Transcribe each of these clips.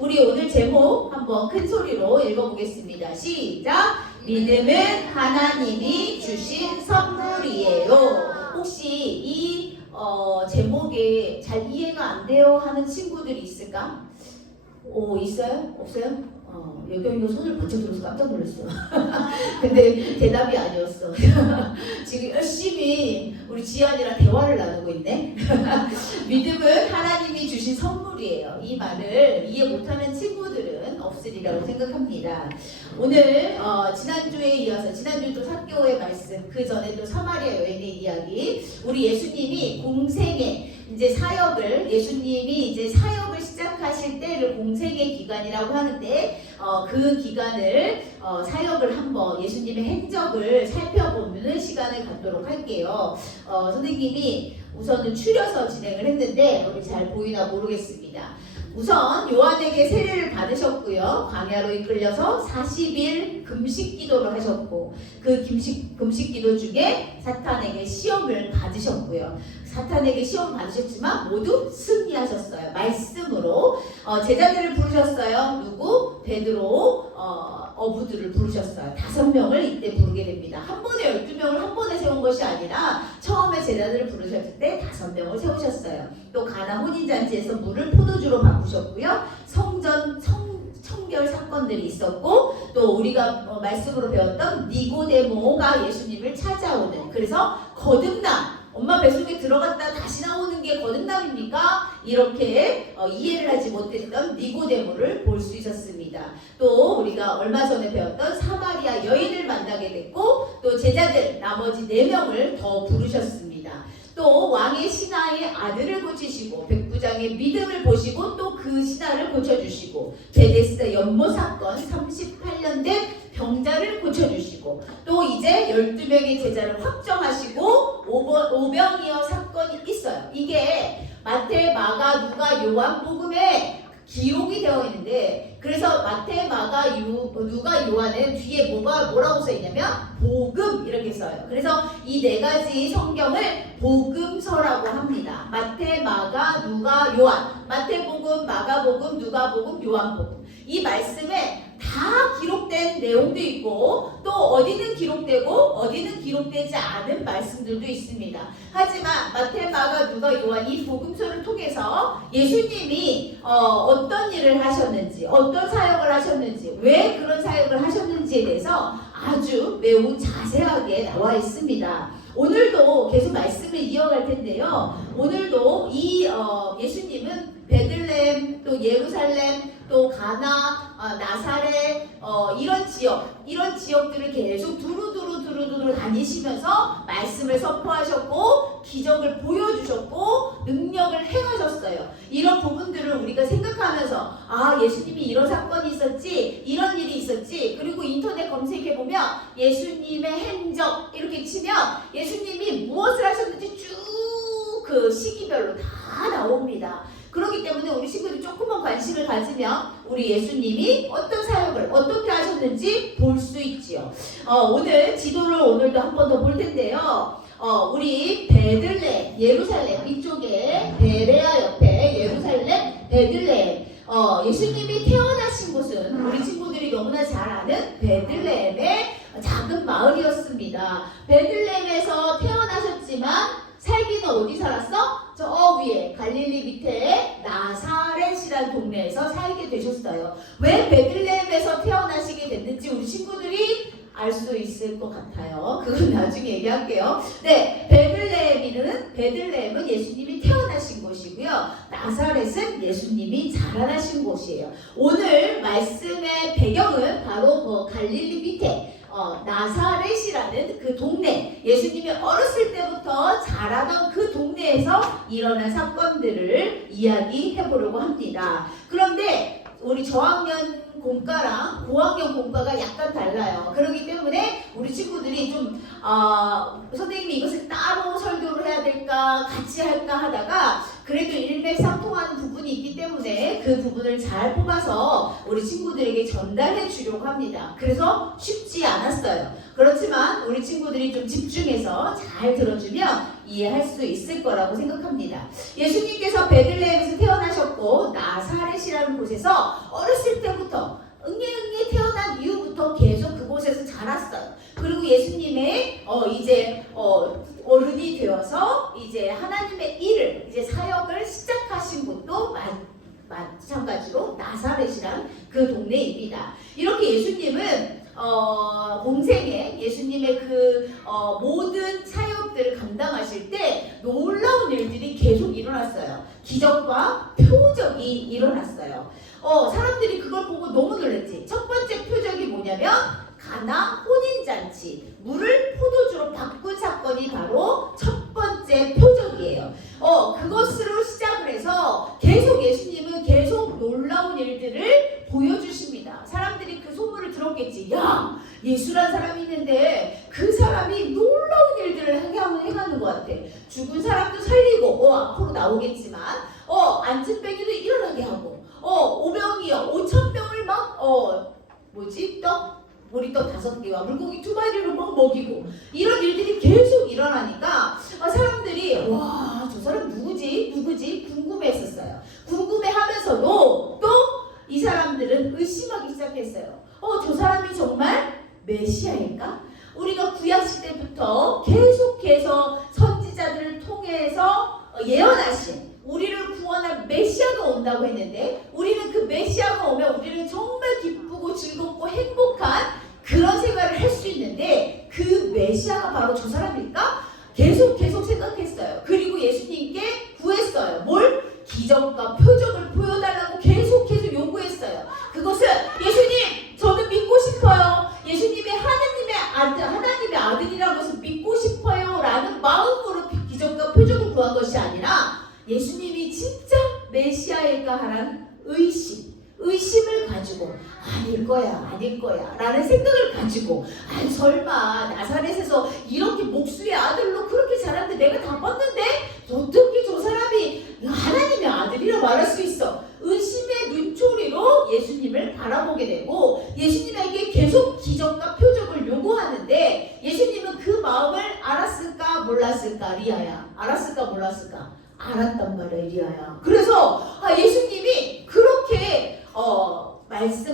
우리 오늘 제목 한번 큰 소리로 읽어보겠습니다. 시작! 믿음은 하나님이 주신 선물이에요. 혹시 이 제목에 잘 이해가 안 돼요 하는 친구들이 있을까? 있어요? 없어요? 여경이가 손을 번쩍 들어서 깜짝 놀랐어. 근데 대답이 아니었어. 지금 열심히 우리 지안이랑 대화를 나누고 있네. 믿음은 하나님이 주신 선물이에요. 이 말을 이해 못하는 친구들은 없으리라고 생각합니다. 오늘 지난주에 이어서 지난주도 사개오의 말씀, 그 전에 또 사마리아 여인의 이야기, 우리 예수님이 공생의 이제 예수님이 이제 사역을 시작하실 때를 공생의 기간이라고 하는데, 그 기간을 사역을 한번 예수님의 행적을 살펴보는 시간을 갖도록 할게요. 선생님이 우선은 추려서 진행을 했는데 우리 잘 보이나 모르겠습니다. 우선 요한에게 세례를 받으셨고요. 광야로 이끌려서 40일 금식 기도를 하셨고, 그 금식 기도 중에 사탄에게 시험을 받으셨고요. 사탄에게 시험 받으셨지만 모두 승리하셨어요. 말씀으로 제자들을 부르셨어요. 누구? 베드로, 어부들을 부르셨어요. 5명을 이때 부르게 됩니다. 한 번에 12명을 한 번에 세운 것이 아니라 처음에 제자들을 부르셨을 때 5명을 세우셨어요. 또 가나 혼인잔치에서 물을 포도주로 바꾸셨고요. 청결 사건들이 있었고, 또 우리가 말씀으로 배웠던 니고데모가 예수님을 찾아오는, 그래서 거듭남, 엄마 뱃속에 들어갔다 다시 나오는 게 거듭남입니까? 이렇게 이해를 하지 못했던 니고데모를 볼 수 있었습니다. 또 우리가 얼마 전에 배웠던 사마리아 여인을 만나게 됐고, 또 제자들 나머지 4명을 더 부르셨습니다. 또 왕의 신하의 아들을 고치시고, 백부장의 믿음을 보시고 또 그 신하를 고쳐주시고, 베데스다 연못 사건 38년 된 병자를 고쳐주시고, 또 이제 12명의 제자를 확정하시고 오병이어 사건이 있어요. 이게 마태, 마가, 누가, 요한복음에 기록이 되어 있는데, 그래서 마태, 마가, 누가, 요한은 뒤에 뭐라고 써 있냐면 복음 이렇게 써요. 그래서 이 4가지 성경을 복음서라고 합니다. 마태, 마가, 누가, 요한. 마태복음, 마가복음, 누가복음, 요한복음. 이 말씀에 다 기록된 내용도 있고, 또 어디는 기록되고 어디는 기록되지 않은 말씀들도 있습니다. 하지만 마태, 마가, 누가, 요한 이 복음서를 통해서 예수님이 어떤 일을 하셨는지, 어떤 사역을 하셨는지, 왜 그런 사역을 하셨는지에 대해서 아주 매우 자세하게 나와 있습니다. 오늘도 계속 말씀을 이어갈 텐데요. 오늘도 이 예수님은 베들레헴, 또 예루살렘, 또 가나, 나사렛, 이런 지역들을 계속 두루두루 다니시면서 말씀을 선포하셨고, 기적을 보여주셨고, 능력을 행하셨어요. 이런 부분들을 우리가 생각하면서, 예수님이 이런 사건이 있었지, 이런 일이 있었지, 그리고 인터넷 검색해보면 예수님의 행적 이렇게 치면 예수님이 무엇을 하셨는지 쭉 그 시기별로 다 나옵니다. 그렇기 때문에 우리 친구들이 조금만 관심을 가지면 우리 예수님이 어떤 사역을 어떻게 하셨는지 볼 수 있지요. 오늘 지도를 오늘도 한 번 더 볼 텐데요. 우리 베들레헴, 예루살렘 이쪽에 베레아 옆에 예루살렘, 베들레헴, 예수님이 태어나신 곳은 우리 친구들이 너무나 잘 아는 베들레헴의 작은 마을이었습니다. 베들레헴에서 태어나셨지만 살기는 어디 살았어? 저 위에 갈릴리 밑에 나사렛이라는 동네에서 살게 되셨어요. 왜 베들레헴에서 태어나시게 됐는지 우리 친구들이 알 수 있을 것 같아요. 그건 나중에 얘기할게요. 네, 베들레헴은 예수님이 태어나신 곳이고요. 나사렛은 예수님이 자라나신 곳이에요. 오늘 말씀의 배경은 바로 갈릴리 밑에 나사렛이라는 그 동네, 예수님이 어렸을 때부터 자라던 그 동네에서 일어난 사건들을 이야기해 보려고 합니다. 그런데 우리 저학년 공과랑 고학년 공과가 약간 달라요. 그렇기 때문에 우리 친구들이 좀 선생님이 이것을 따로 설교를 해야 될까 같이 할까 하다가 그래도 일맥상통하는 부분이 부분이 있기 때문에 그 부분을 잘 뽑아서 우리 친구들에게 전달해 주려고 합니다. 그래서 쉽지 않았어요. 그렇지만 우리 친구들이 좀 집중해서 잘 들어주면 이해할 수 있을 거라고 생각합니다. 예수님께서 베들레헴에서 태어나셨고 나사렛이라는 곳에서 어렸을 때부터 응애응애 태어난 이후부터 계속 그곳에서 자랐어요. 그리고 예수님의 이제 어른이 되어서 이제 하나님의 일을 이제 사역을 시작하신 곳도 마찬가지로 나사렛이란 그 동네입니다. 이렇게 예수님은 공생에 예수님의 그 모든 사역들을 감당하실 때 놀라운 일들이 계속 일어났어요. 기적과 표적이 일어났어요. 사람들이 그걸 보고 너무 놀랐지. 첫 번째 표적이 뭐냐면 가나 혼인잔치, 물을 포도주로 바꾼 사건이 바로 첫 번째 표적이에요. 그것으로 시작을 해서 계속 예수님은 계속 놀라운 일들을 보여주십니다. 사람들이 그 소문을 들었겠지. 야, 예수란 사람이 있는데 그 사람이 놀라운 일들을 해가는 것 같아. 죽은 사람도 살리고, 앞으로 나오겠지만, 안진뱅이도 일어나게 하고, 오병이요, 5,000병을 막, 보리떡 5개와 물고기 2마리로 막 먹이고, 이런 일들이 계속 일어나니까, 사람들이, 와, 저 사람 누구지? 궁금해했었어요. 궁금해하면서도 또 이 사람들은 의심하기 시작했어요. 저 사람이 정말 메시아일까? 우리가 구약시대부터 계속해서 선지자들을 통해서 예언하신 우리를 구원할 메시아가 온다고 했는데, 우리는 그 메시아가 오면 우리는 정말 기쁘고 즐겁고 행복한 그런 생활을 할 수 있는데, 그 메시아가 바로 저 사람일까? 계속 생각했어요. 그리고 예수님께 구했어요. 뭘? 기적과 표적을 보여달라고 계속 요구했어요. 그것은 예수님, 저는 믿고 싶어요. 예수님의 하나님의 아들이라고 해서 믿고 싶어요 라는 마음으로 기적과 표적을 구한 것이 아니라, 예수님이 진짜 메시아일까 하는 의심을 가지고 아닐 거야 라는 생각을 가지고, 설마 나사렛에서 이렇게 목수의 아들로 그렇게 자랐는데 내가 다 봤는데 어떻게 저 사람이 하나님의 아들이라 말할 수 있어? 의심의 눈초리로 예수님을 바라보게 되고, 예수님에게 계속 기적과 표적을 요구하는데, 예수님은 그 마음을 알았을까 몰랐을까? 리아야, 알았을까 몰랐을까? 알았단 말이야, 리아야. 그래서 예수님이 그렇게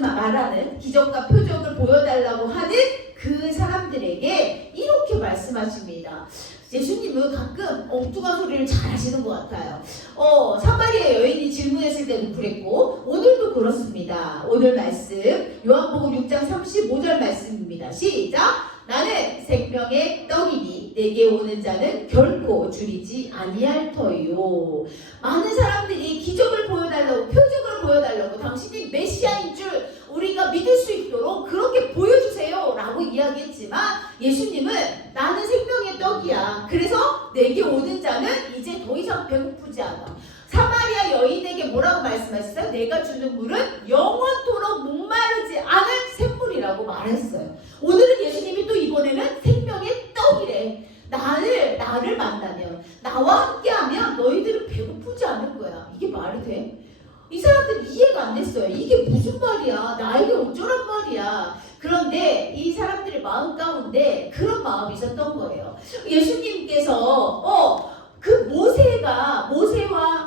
말하는 기적과 표적을 보여달라고 하는 그 사람들에게 이렇게 말씀하십니다. 예수님은 가끔 엉뚱한 소리를 잘 하시는 것 같아요. 사마리아 여인이 질문했을 때도 그랬고, 오늘도 그렇습니다. 오늘 말씀 요한복음 6장 35절 말씀입니다. 시작! 나는 생명의 떡이니 내게 오는 자는 결코 줄이지 아니할 터이요. 많은 사람들이 기적을 보여달라고, 표적을 보여달라고, 당신이 메시아인 줄 우리가 믿을 수 있도록 그렇게 보여주세요 라고 이야기했지만, 예수님은 나는 생명의 떡이야. 그래서 내게 오는 자는 이제 더 이상 배고프지 않아. 사마리아 여인에게 뭐라고 말씀하셨어요? 내가 주는 물은 영원토록 목마르지 않은 샘물이라고 말했어요. 오늘은 예수님이 또 이번에는 생명의 떡이래. 나를 만나면, 나와 함께하면 너희들은 배고프지 않을 거야. 이게 말이 돼? 이 사람들은 이해가 안 됐어요. 이게 무슨 말이야? 나에게 어쩌란 말이야? 그런데 이 사람들의 마음 가운데 그런 마음이 있었던 거예요. 예수님께서 그 모세와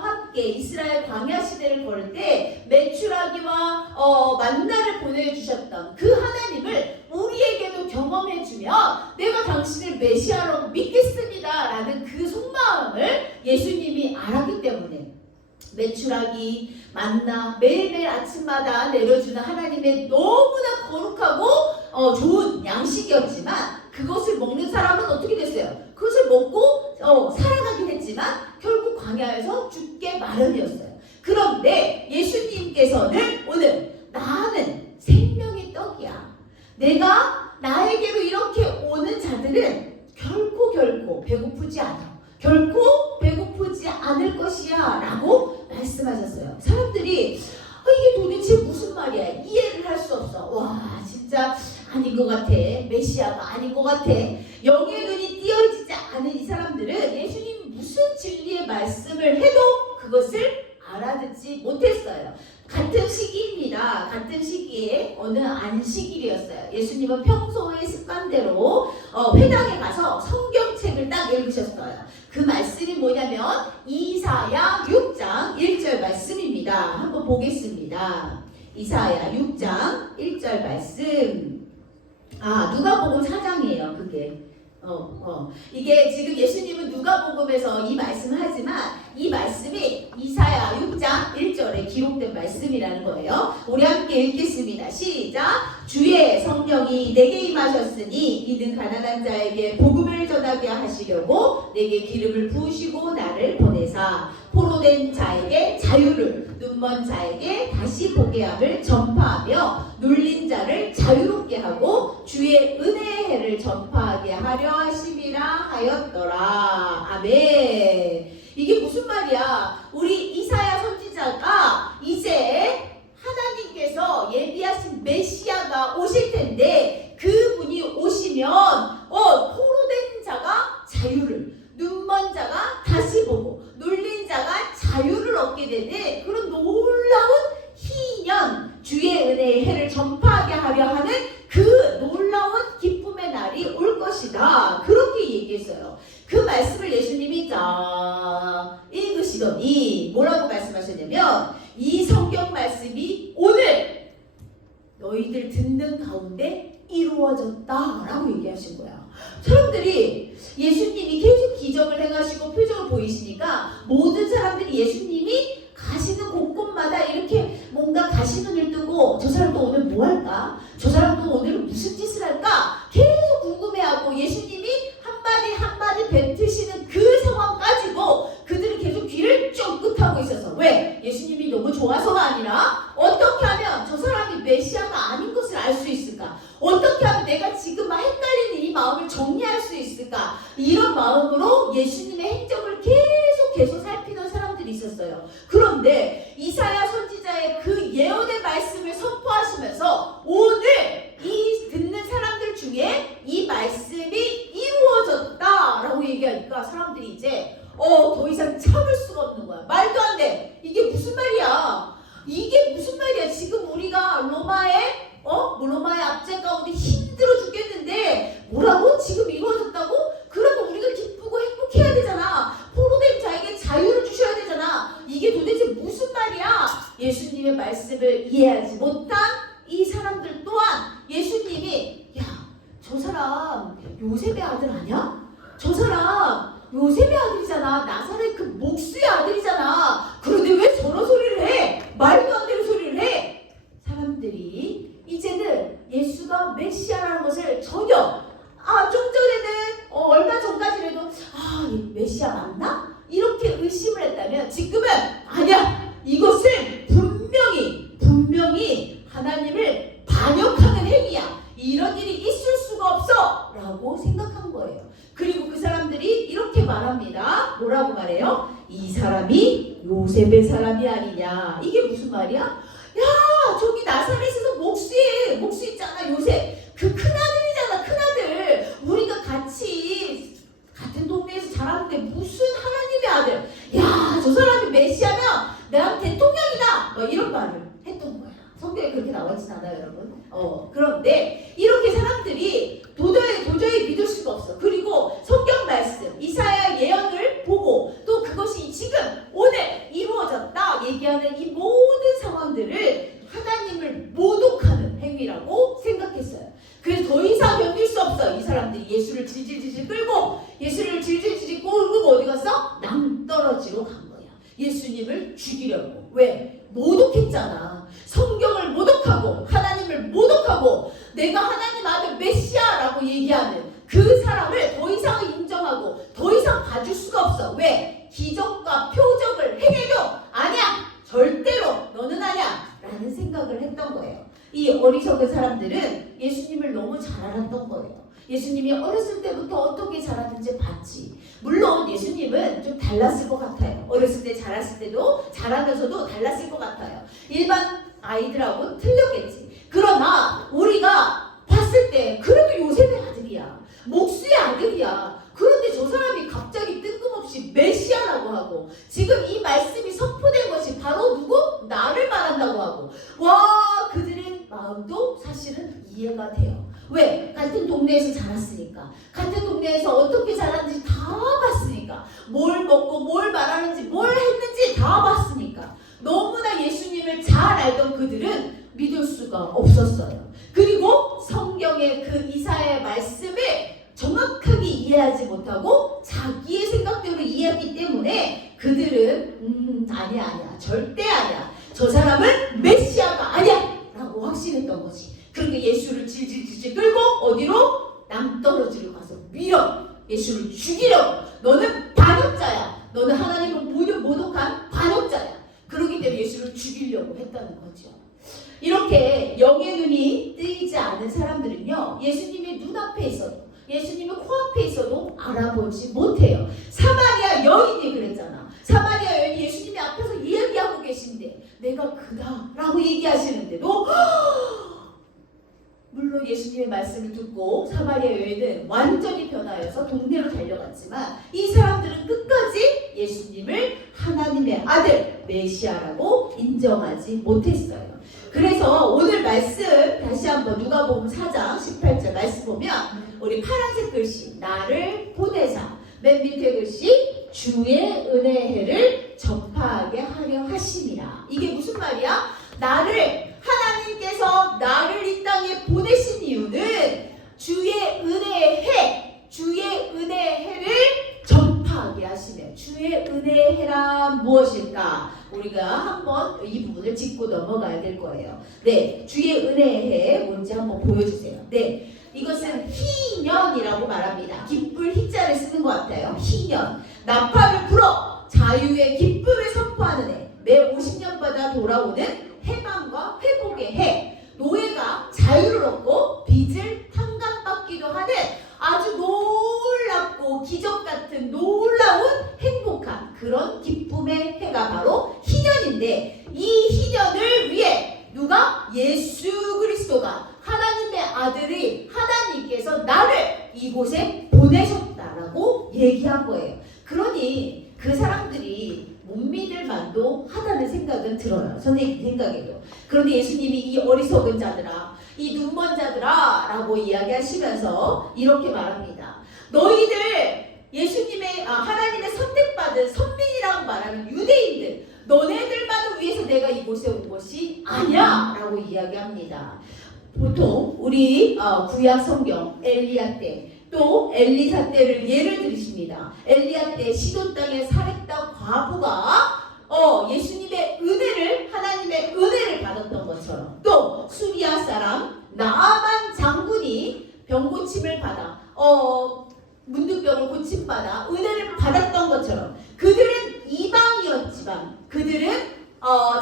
함께 이스라엘 광야 시대를 걸 때 메추라기와 만나를 보내주셨던 그 하나님을 우리에게도 경험해주면 내가 당신을 메시아로 믿겠습니다 라는 그 속마음을 예수님이 알았기 때문에, 메추라기, 만나 매일매일 아침마다 내려주는 하나님의 너무나 거룩하고 좋은 양식이었지만, 그것을 먹는 사람은 어떻게 됐어요? 그것을 먹고 살아가긴 했지만 결국 광야에서 죽게 마련이었어요. 그런데 예수님께서는 오늘 나는 생명의 떡이야. 나에게로 이렇게 오는 자들은 결코 배고프지 않아. 결코 배고프지 않을 것이야 라고 말씀하셨어요. 사람들이 이게 도대체 무슨 말이야? 이해를 할 수 없어. 와, 진짜 아닌 것 같아. 메시아가 아닌 것 같아. 영의 눈이 띄어지지 않은 이 사람들은 예수님 무슨 진리의 말씀을 해도 그것을 알아듣지 그렇습니다. 같은 시기에 어느 안식일이었어요. 예수님은 평소의 습관대로 회당에 가서 성경책을 딱 읽으셨어요. 그 말씀이 뭐냐면 이사야 6장 1절 말씀입니다. 한번 보겠습니다. 이사야 6장 1절 말씀. 누가복음 4장이에요. 그게. 이게 지금 예수님은 누가복음에서 이 말씀을 하지만 이 말씀이 이사야 6장 1절에 기록된 말씀이라는 거예요. 우리 함께 읽겠습니다. 시작. 주의 성령이 내게 임하셨으니 이는 가난한 자에게 복음을 전하게 하시려고 내게 기름을 부으시고 나를 보내사 포로된 자에게 자유를 눈먼 자에게 다시 보게 함을 전파하며 눌린 자를 자유롭게 하고 주의 은혜의 해를 전파하게 하려 하심이라 하였더라. 아멘. 이게 무슨 말이야? 우리 이사야 선지자가 이제 하나님께서 예비하신 메시아가 오실 텐데 그분이 오시면 포로된 자가 자유를, 눈먼 자가 다시 보고 눌린 자가 자유를 얻게 되는 그런 놀라운 희년, 주의 은혜의 해를 전파하게 하려 하는 그 놀라운 기쁨의 날이 올 것이다. 그렇게 얘기했어요. 그 말씀을 예수님이 읽으시더니 뭐라고 말씀하셨냐면 이 성경 말씀이 오늘 너희들 듣는 가운데 이루어졌다라고 얘기하신 거야. 사람들이 예수님이 계속 기적을 행하시고 표적을 보이시니까 모든 사람들이 예수님이 가시는 곳곳마다 이렇게 뭔가 가시눈을 뜨고 저 사람도 오늘 뭐 할까? 저 사람도 오늘 무슨 짓을 할까? 계속 궁금해하고 예수님이 한마디 한마디 뱉으시는 그 상황 가지고 그들이 계속 귀를 쫑긋하고 있어서 왜? 예수님이 너무 좋아서가 아니라 어떻게 하면 저 사람이 메시아가 아닌 것을 알 수 있을까? 어떻게 하면 내가 지금 막 헷갈리는 이 마음을 정리할 수 있을까? 이런 마음으로 예수님의 행적을 계속 살피는 사람들이 있었어요. 그런데 이사야 선지자의 그 예언의 말씀을 선포하시면서 오늘 이 듣는 사람들 중에 이 말씀이 이루어졌다라고 얘기하니까 사람들이 이제 더 이상 참을 수가 없는 거야. 말도 안 돼. 이게 무슨 말이야? 이게 무슨 말이야? 지금 우리가 로마의 압제 가운데 힘들어 죽겠는데 뭐라고? 지금 이루어졌다고? 그러면 우리가 기쁘고 행복해야 되잖아. 포로된 자에게 자유를 주셔야 되잖아. 이게 도대체 무슨 말이야? 예수님의 말씀을 이해하지 못한 이 사람들 또한 예수님이 저 사람 요셉의 아들 아니야? 저 사람 요셉의 아들이잖아. 나사렛 그 목수의 아들이잖아. 그런데 왜 저런 소리를 해? 말도 안 되는 소리를 해. 사람들이 이제는 예수가 메시아라는 것을 전혀 좀 전에는 얼마 전까지라도 메시아 맞나? 이렇게 의심을 했다면 지금은 아니야. 이것은 분명히 하나님을 반역하는 행위야. 이런 일이 있을 수가 없어 라고 생각한 거예요. 그리고 그 사람들이 이렇게 말합니다. 뭐라고 말해요? 이 사람이 요셉의 사람이 아니냐. 이게 무슨 말이야? 저기 나사렛에서 목수 있잖아. 요셉 그 큰아들이잖아. 큰아들. 우리가 같이 같은 동네에서 자랐는데 무슨 하나님의 아들. 저 사람이 메시아면 난 대통령이다. 이런 말을 했던 거야. 성경에 그렇게 나와있진 않아요, 여러분. 그런데 이렇게 사람들이 도저히 믿을 수가 없어. 그리고 성경 말씀, 이사야 예언을 보고 또 그것이 지금 오늘 이루어졌다 얘기하는 이 모든 상황들을 하나님을 모독하는 행위라고 생각했어요. 그래서 더 이상 견딜 수 없어. 이 사람들이 예수를 질질질질 끌고 어디 갔어? 낭떠러지로 간 거야. 예수님을 죽이려고. 왜? 모독했잖아. 성경을 모독하고 하나님을 모독하고 내가 하나님 아들 메시아라고 얘기하는 그 사람을 더 이상 인정하고 더 이상 봐줄 수가 없어. 왜? 기적과 표적을 행해도 아니야. 절대로 너는 아니야. 라는 생각을 했던 거예요. 이 어리석은 사람들은 예수님을 너무 잘 알았던 거예요. 예수님이 어렸을 때부터 어떻게 자랐는지 봤지. 물론 예수님은 좀 달랐을 것 같아요. 어렸을 때 자랐을 때도 자라면서도 달랐을 것 같아요. 일반 아이들하고는 틀렸겠지. 그러나 우리가 봤을 때 그래도 요셉의 아들이야. 목수의 아들이야. 그런데 저 사람이 갑자기 뜬금없이 메시아라고 하고 지금 이 말씀이 선포된 것이 바로 누구? 나를 말한다고 하고 와 사실은 이해가 돼요. 왜? 같은 동네에서 자랐으니까. 같은 동네에서 어떻게 자랐는지 다 봤으니까. 뭘 먹고 뭘 말하는지 뭘 했는지 다 봤으니까. 너무나 예수님을 잘 알던 그들은 믿을 수가 없었어요. 그리고 성경의 그 이사야의 말씀을 정확하게 이해하지 못하고 자기의 생각대로 이해했기 때문에 그들은 아니야 절대 아니야, 저 사람은 메시아가 아니야 라고 확신했던 거지. 그러니까 예수를 질질질질 끌고 어디로? 낭떠러지로 가서 밀어 예수를 죽이려고. 너는 반역자야, 너는 하나님을 모독한 반역자야. 그러기 때문에 예수를 죽이려고 했다는 거죠. 이렇게 영의 눈이 뜨이지 않은 사람들은요, 예수님의 눈앞에 있어도, 예수님의 코앞에 있어도 알아보지 못해요. 사마리아 여인이 그랬잖아. 사마리아 여인이 예수님의 앞에서 이야기하고 계신데 내가 그다 라고 얘기하시는데도 물론 예수님의 말씀을 듣고 사마리아 여인은 완전히 변하여서 동네로 달려갔지만 이 사람들은 끝까지 예수님을 하나님의 아들 메시아라고 인정하지 못했어요. 그래서 오늘 말씀 다시 한번 누가복음 4장 18절 말씀 보면 우리 파란색 글씨 나를 보내사, 맨 밑에 글씨 주의 은혜를 전파하게 하려 하심이라. 이게 무슨 말이야? 하나님께서 나를 이 땅에 보내신 이유는 주의 은혜의 해를 전파하게 하시며, 주의 은혜의 해란 무엇일까? 우리가 한번 이 부분을 짚고 넘어가야 될 거예요. 네, 주의 은혜의 해 뭔지 한번 보여주세요. 네, 이것은 희년이라고 말합니다. 기쁠 희자를 쓰는 것 같아요. 희년, 나팔을 불어 자유의 기쁨을 선포하는 해, 매 50년마다 돌아오는 해방과 회복의 해, 노예가 자유를 얻고 빚을 탕감받기도 하는 아주 놀랍고 기적 같은 놀라운 행복한 그런 기쁨의 해가 바로 희년인데, 이 희년을 위해 누가? 예수 그리스도가, 하나님의 아들이, 하나님께서 나를 이곳에 보내셨다라고 얘기한 거예요. 그러니 그 사람들이 못 믿을 만도 하다는 생각은 들어요. 선생님 생각에도. 그런데 예수님이 이 어리석은 자들아, 이 눈먼 자들아 라고 이야기하시면서 이렇게 말합니다. 너희들 하나님의 선택받은 선민이라고 말하는 유대인들, 너네들만을 위해서 내가 이곳에 온 것이 아니야 라고 이야기합니다. 보통 우리 구약 성경 엘리야 때, 또 엘리사 때를 예를 들으십니다. 엘리야 때 시돈 땅에 살았던 과부가 예수님의 은혜를, 하나님의 은혜를 받았던 것처럼, 또 수리아 사람 나아만 장군이 병고침을 받아 문둥병을 고침받아 은혜를 받았던 것처럼, 그들은 이방이었지만, 그들은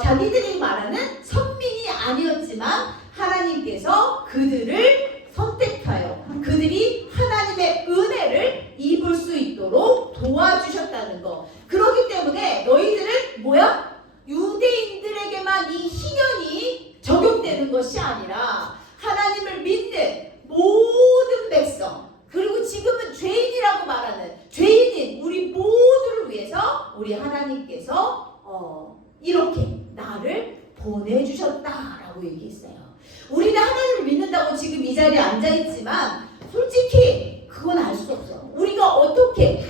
자기들이 말하는 선민이 아니었지만 하나님께서 그들을 선택하여 그들이 하나님의 은혜를 입을 수 있도록 도와주셨다는 거. 그렇기 때문에 너희들은 뭐야? 유대인들에게만 이 희년이 적용되는 것이 아니라 하나님을 믿는 모든 백성, 그리고 지금은 죄인이라고 말하는 죄인인 우리 모두를 위해서 우리 하나님께서 이렇게 나를 보내주셨다라고 얘기했어요. 우리는 하나님을 믿는다고 지금 이 자리에 앉아있지만 솔직히 그건 알 수 없어. 우리가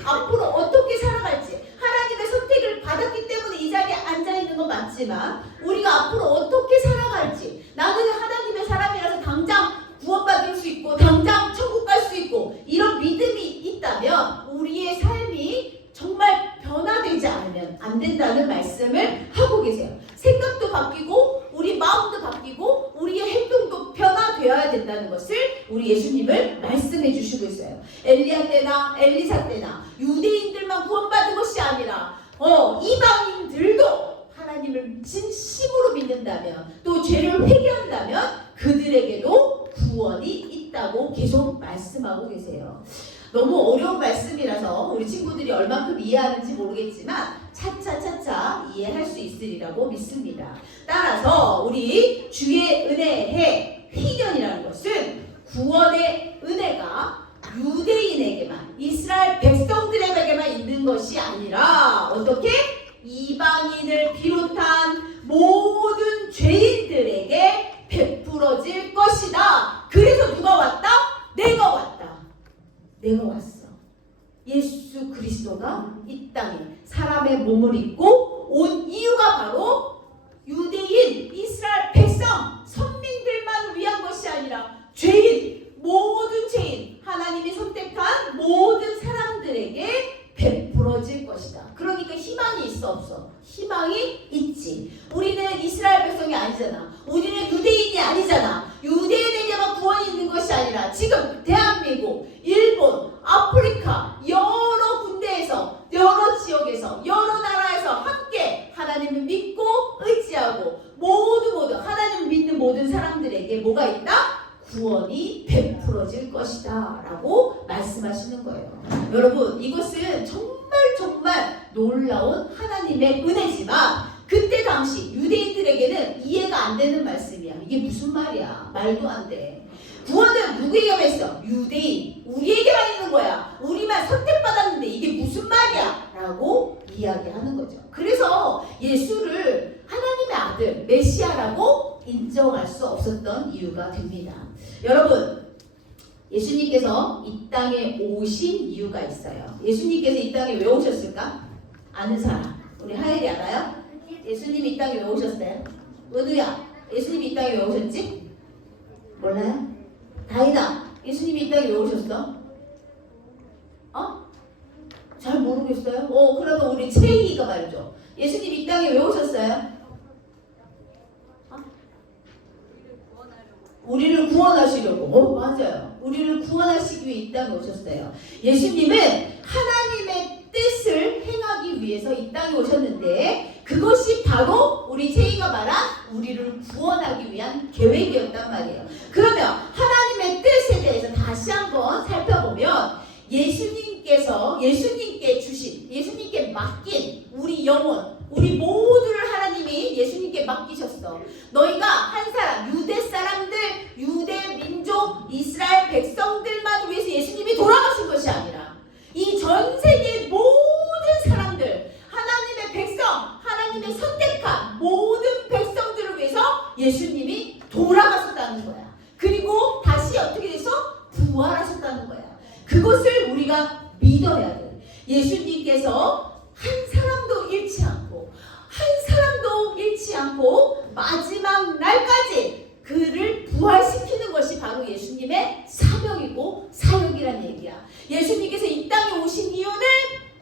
앞으로 어떻게 살아갈지, 하나님의 선택을 받았기 때문에 이 자리에 앉아있는 건 맞지만 우리가 앞으로 어떻게 살아갈지, 나는 하나님의 사람이라서 당장 구원받을 수 있고 당장 천국 갈 수 있고 이런 믿음이 있다면 우리의 삶이 정말 변화되지 않으면 안 된다는 말씀을 하고 계세요. 생각도 바뀌고 우리 마음도 바뀌고 우리의 행동도 변화되어야 된다는 것을 우리 예수님을 말씀해 주시고 있어요. 엘리야 때나 엘리사 때나 유대인들만 구원받은 것이 아니라 이방인들도 하나님을 진심으로 믿는다면, 또 죄를 회개한다면 그들에게도 구원이 있다고 계속 말씀하고 계세요. 너무 어려운 말씀이라서 우리 친구들이 얼만큼 이해하는지 모르겠지만 차차 이해할 수 있으리라고 믿습니다. 따라서 우리 주의 은혜의 희년이라는 것은 구원의 은혜가 유대인에게만, 이스라엘 백성들에게만 있는 것이 아니라 어떻게? 이방인을 비롯한 모든 죄인들에게 베풀어질 것이다 소망이 있지. 우리는 이스라엘 백성이 아니잖아. 우리는 유대인이 아니잖아. 유대인에게만 구원이 있는 것이 아니라 지금 대한민국, 일본, 아프리카 여러 군데에서, 여러 지역에서, 여러 나라에서 함께 하나님을 믿고 의지하고 모두 하나님을 믿는 모든 사람들에게 뭐가 있다? 구원이 베풀어질 것이다 라고 말씀하시는 거예요. 여러분, 이것은 정말 놀라운 하나님의 은혜지만 그때 당시 유대인들에게는 이해가 안 되는 말씀이야. 이게 무슨 말이야? 말도 안 돼. 구원은 누구에게만 있어? 유대인, 우리에게만 있는 거야. 우리만 선택받았는데 이게 무슨 말이야? 라고 이야기하는 거죠. 그래서 예수를 하나님의 아들 메시아라고 인정할 수 없었던 이유가 됩니다. 여러분, 예수님께서 이 땅에 오신 이유가 있어요. 예수님께서 이 땅에 왜 오셨을까? 아는 사람? 우리 하엘이 알아요? 예수님이 이 땅에 왜 오셨어요? 은우야, 예수님이 이 땅에 왜 오셨지? 몰라요? 다이나, 예수님이 이 땅에 왜 오셨어? 잘 모르겠어요? 그러면 우리 채희가 말이죠. 예수님이 이 땅에 왜 오셨어요? 우리를 구원하시려고. 맞아요. 우리를 구원하시기 위해 이 땅에 오셨어요. 예수님은 하나님의 뜻을 행하기 위해서 이 땅에 오셨는데 그것이 바로 우리 채희가 말한 우리를 구원하기 위한 계획이었단 말이에요. 그러면 하나님의 뜻에 대해서 다시 한번 살펴보면 예수님께 주신, 예수님께 맡긴 우리 영혼, 우리 모두를 하나님이 예수님께 맡기셨어. 너희가 한 사람, 유대 사람들, 유대 민족, 이스라엘 백성들만 위해서 예수님이 돌아가신 것이 아니라 이 전 세계 모든 사람들, 하나님의 백성, 하나님의 선택한 모든 백성들을 위해서 예수님이 돌아가셨다는 거야. 그리고 다시 어떻게 돼서 부활하셨다는 거야. 그것을 우리가 믿어야 돼. 예수님께서 한 사람도 잃지 않고 마지막 날까지 그를 부활시키는 것이 바로 예수님의 사명이고 사역이란 얘기야. 예수님께서 이 땅에 오신 이유는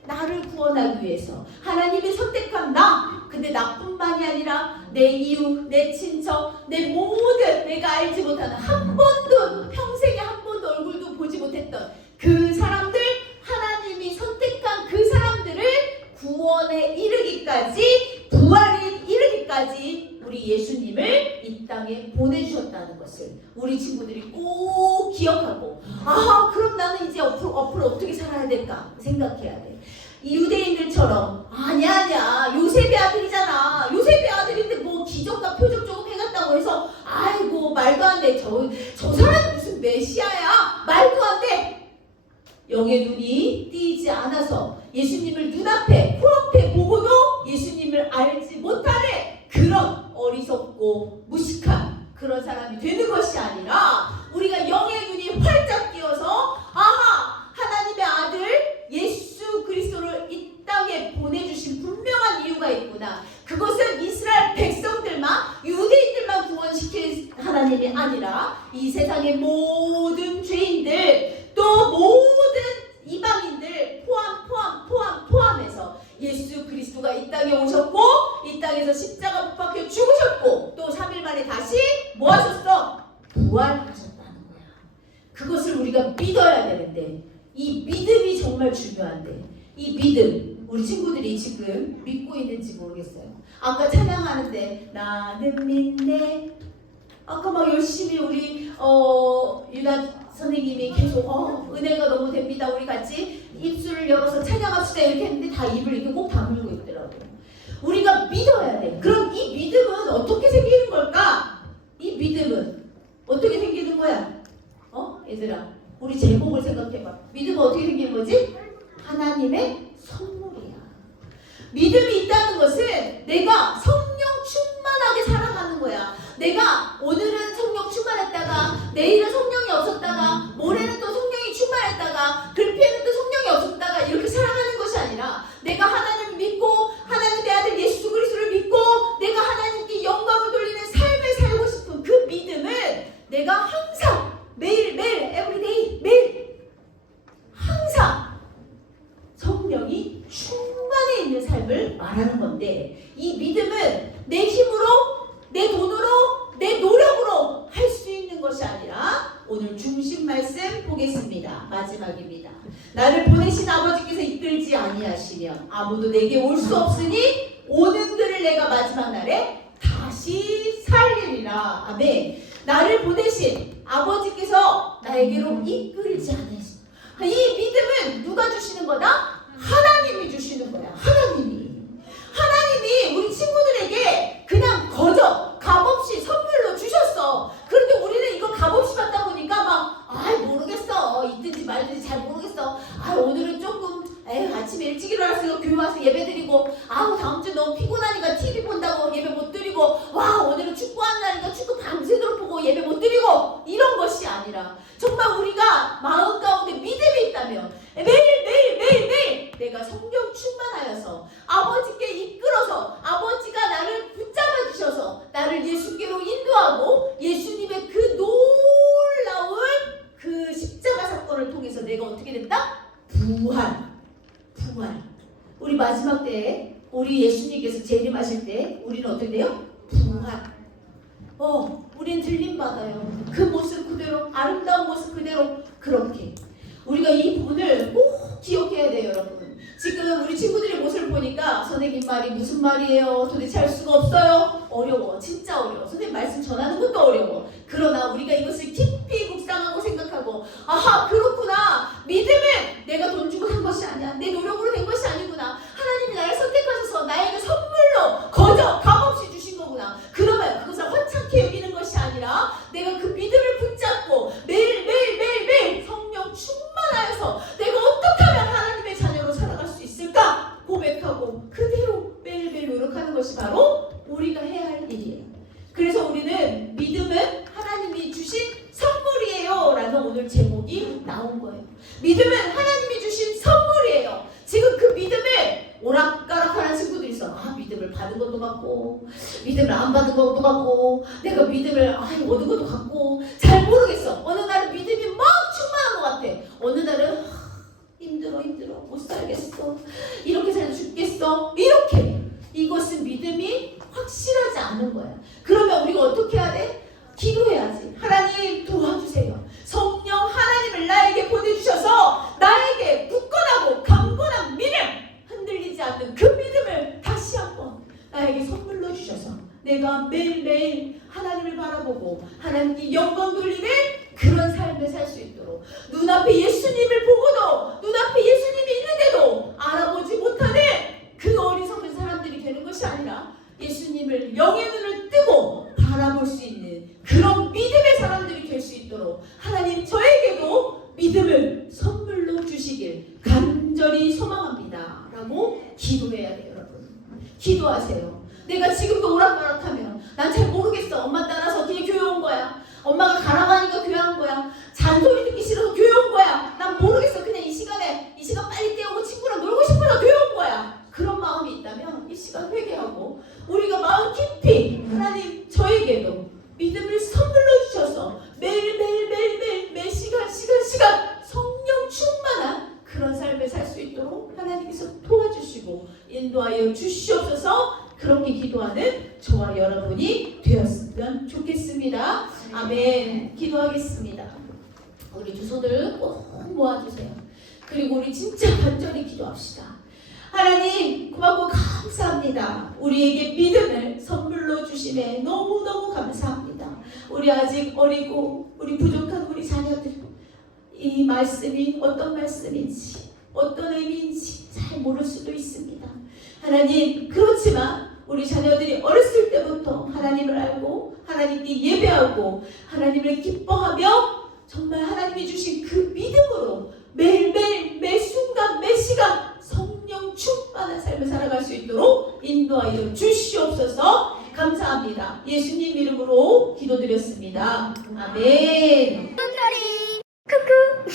나를 구원하기 위해서. 하나님이 선택한 나. 근데 나뿐만이 아니라 내 이웃, 내 친척, 내 모든 내가 알지 못하는 한 번도 평생에 한 번도 얼굴도 보지 못했던 그 사람들, 하나님이 선택한 그 사람들을 구원에 이르기까지, 부활에 이르기까지 우리 예수님을 이 땅에 보내주셨다는 것을 우리 친구들이 꼭 기억하고, 그럼 나는 이제 앞으로 어떻게 살아야 될까 생각해야 돼. 이 유대인들처럼 아니야 요셉의 아들이잖아. 요셉의 아들인데 뭐 기적과 표적 조금 해갔다고 해서 아이고 말도 안 돼. 저 사람이 무슨 메시아야? 말도 안 돼. 영의 눈이 띄지 않아서 예수님을 눈앞에 코앞에 보고도 예수님을 알지 못하는 그런 어리석고 무식한 그런 사람이 되는 것이 아니라 우리가 영의 눈이 활짝 띄어서 하나님의 아들 예수 그리스도를 이 땅에 보내주신 분명한 이유가 있구나. 그것은 이스라엘 백성들만, 유대인들만 구원시킬 하나님이 아니라 이 세상의 모든 죄인들, 또 모든 이방인들 포함해서 예수 그리스도가 이 땅에 오셨고 이 땅에서 십자가 못 박혀 죽으셨고 또 3일 만에 다시 뭐 하셨어? 부활하셨다는 거야. 그것을 우리가 믿어야 되는데 이 믿음이 정말 중요한데 이 믿음, 우리 친구들이 지금 믿고 있는지 모르겠어요. 아까 찬양하는데 나는 믿네. 아까 막 열심히 우리 유나 선생님이 계속 은혜가 너무 됩니다. 우리 같이 입술을 열어서 찬양합시다 이렇게 했는데 다 입을 이렇게 꼭 다물고 있더라고요. 우리가 믿어야 돼. 그럼 이 믿음은 어떻게 생기는 걸까? 이 믿음은 어떻게 생기는 거야? 얘들아, 우리 제목을 생각해봐. 믿음은 어떻게 생기는 거지? 하나님의 선물이야. 믿음이 있다는 것은 내가 성령 충만하게 살아가는 거야. 내가 오늘은 성령 충만했다가 내일은 성령이 없었다가 모레는 또 성령이 충만했다가 글피에는 또 성령이 없었다가 이렇게 살아가는 것이 아니라 내가 하나님을 믿고 하나님의 아들 예수 그리스도를 믿고 내가 하나님께 영광을 돌리는 삶을 살고 싶은 그 믿음은 내가 항상 매일매일 everyday 매일 항상 성령이 충만해 있는 삶을 말하는 건데 이 마지막입니다. 나를 보내신 아버지께서 이끌지 아니하시면 아무도 내게 올 수 없으니 오는 그를 내가 마지막 날에 다시 살리리라. 아멘. 나를 보내신 아버지께서 나에게로 이끌지 않으시면, 이 믿음은 누가 주시는 거다? 하나님이 주시는 거야. 하나님이 우리 친구들에게 그냥 거저 값없이 선물로 주셨어. 그런데 우리는 이거 값없이 받다 보니까 막 모르겠어, 있든지 말든지 잘 모르겠어, 오늘은 조금 아침에 일찍 일어나서 교회 와서 예배 드리고, 다음 주 너무 피곤하니까 TV 본다고 예배 못 드리고, 오늘은 축구하는 날이니까 축구 밤새도록 보고 예배 못 드리고, 이런 것이 아니라 정말 우리가 마음 가운데 믿음이 있다면 매일 내가 성령 충만하여서 아버지께 이끌어서 아버지가 나를 붙잡아 주셔서 나를 예수께로 인도하고, 예수님의 그 놀라운 그 십자가 사건을 통해서 내가 어떻게 된다? 부활. 우리 마지막 때에 우리 예수님께서 재림하실 때 우리는 어떻게 돼요? 부활. 우리는 들림받아요. 그 모습 그대로, 아름다운 모습 그대로. 그렇게 우리가 이 부분을 꼭 기억해야 돼요, 여러분. 지금 우리 친구들의 모습을 보니까 선생님 말이 무슨 말이에요? 도대체 할 수가 없어요. 어려워. 진짜 어려워. 선생님 말씀 전하는 것도 어려워. 그러나 우리가 이것을 깊이 묵상하고 생각하고, 그렇구나. 믿음은 내가 돈 주고 산 것이 아니야. 내 노력으로 된 것이 아니구나. 하나님이 나를 선택하셔서 나에게 선물로 거저 값없이 주신 거구나. 그러면 그것을 허창게 여기는 것이 아니라 내가 그 믿음을 붙잡고 매일 성령 충만하여서 내가 어떻게 하면 하나님의 자녀로 살아갈 수 있을까 고백하고 그대로 매일매일 노력하는 것이 바로 우리가 해야 할 일이에요. 그래서 우리는 믿음은 하나님이 주신 선물이에요 라는 오늘 제목이 나온 거예요. 믿음은 하나님이 주신 선물이에요. 지금 그 믿음을 오락가락하는 친구들이 있어. 믿음을 받은 것도 같고, 믿음을 안 받은 것도 같고, 내가 믿음을 얻은 것도 같고, 잘 모르겠어. 어느 날은 믿음이 막 충만한 것 같아. 어느 날은 힘들어 못 살겠어, 이렇게 살다 죽겠어, 이렇게. 이것은 믿음이 확실하지 않은 거야. 그러면 우리가 어떻게 해야 돼? 기도해야지. 하나님 도와주세요. 성령 하나님을 나에게 보내주셔서 나에게 굳건하고 강건한 믿음, 흔들리지 않는 그 믿음을 다시 한번 나에게 선물로 주셔서 내가 매일매일 하나님을 바라보고 하나님께 영광 돌리는 그런 삶을 살 수 있도록, 눈앞에 예수님을 보고도 눈앞에 예수님이 있는데도 알아보지 못하는 그 어리석은 사람들이 되는 것이 아니라 예수님을 영의 눈을 뜨고 바라볼 수 있는 그런 믿음의 사람들이 될 수 있도록 하나님 저에게도 믿음을 선물로 주시길 간절히 소망합니다 라고 기도해야 돼요. 여러분 기도하세요. 내가 지금도 오락가락하면 난 잘 모르겠어. 엄마 따라서 그냥 교회 온 거야. 엄마가 가라고 하니까 교회 온 거야. 잔소리 듣기 싫어서 교회 온 거야. 난 모르겠어. 그냥 이 시간 빨리 때우고 친구랑 놀고 싶어서 교회 온 거야. 그런 마음이 있다면 이 시간 회개하고 우리가 마음 깊이 하나님 저에게도 믿음을 선물로 주셔서 매일매일 매 시간 성령 충만한 그런 삶을 살 수 있도록 하나님께서 도와주시고 인도하여 주시옵소서. 그렇게 기도하는 저와 여러분이 되었으면 좋겠습니다. 아멘. 기도하겠습니다. 우리 두 손을 꼭 모아주세요. 그리고 우리 진짜 간절히 기도합시다. 하나님 고맙고 감사합니다. 우리에게 믿음을 선물로 주심에 너무너무 감사합니다. 우리 아직 어리고 우리 부족한 우리 자녀들, 이 말씀이 어떤 말씀인지 어떤 의미인지 잘 모를 수도 있습니다. 하나님 그렇지만 우리 자녀들이 어렸을 때부터 하나님을 알고 하나님께 예배하고 하나님을 기뻐하며 정말 하나님이 주신 그 믿음으로 매일매일 매순간 매시간 성령 충만한 삶을 살아갈 수 있도록 인도하여 주시옵소서. 감사합니다. 예수님 이름으로 기도드렸습니다. 아멘. 쿠쿠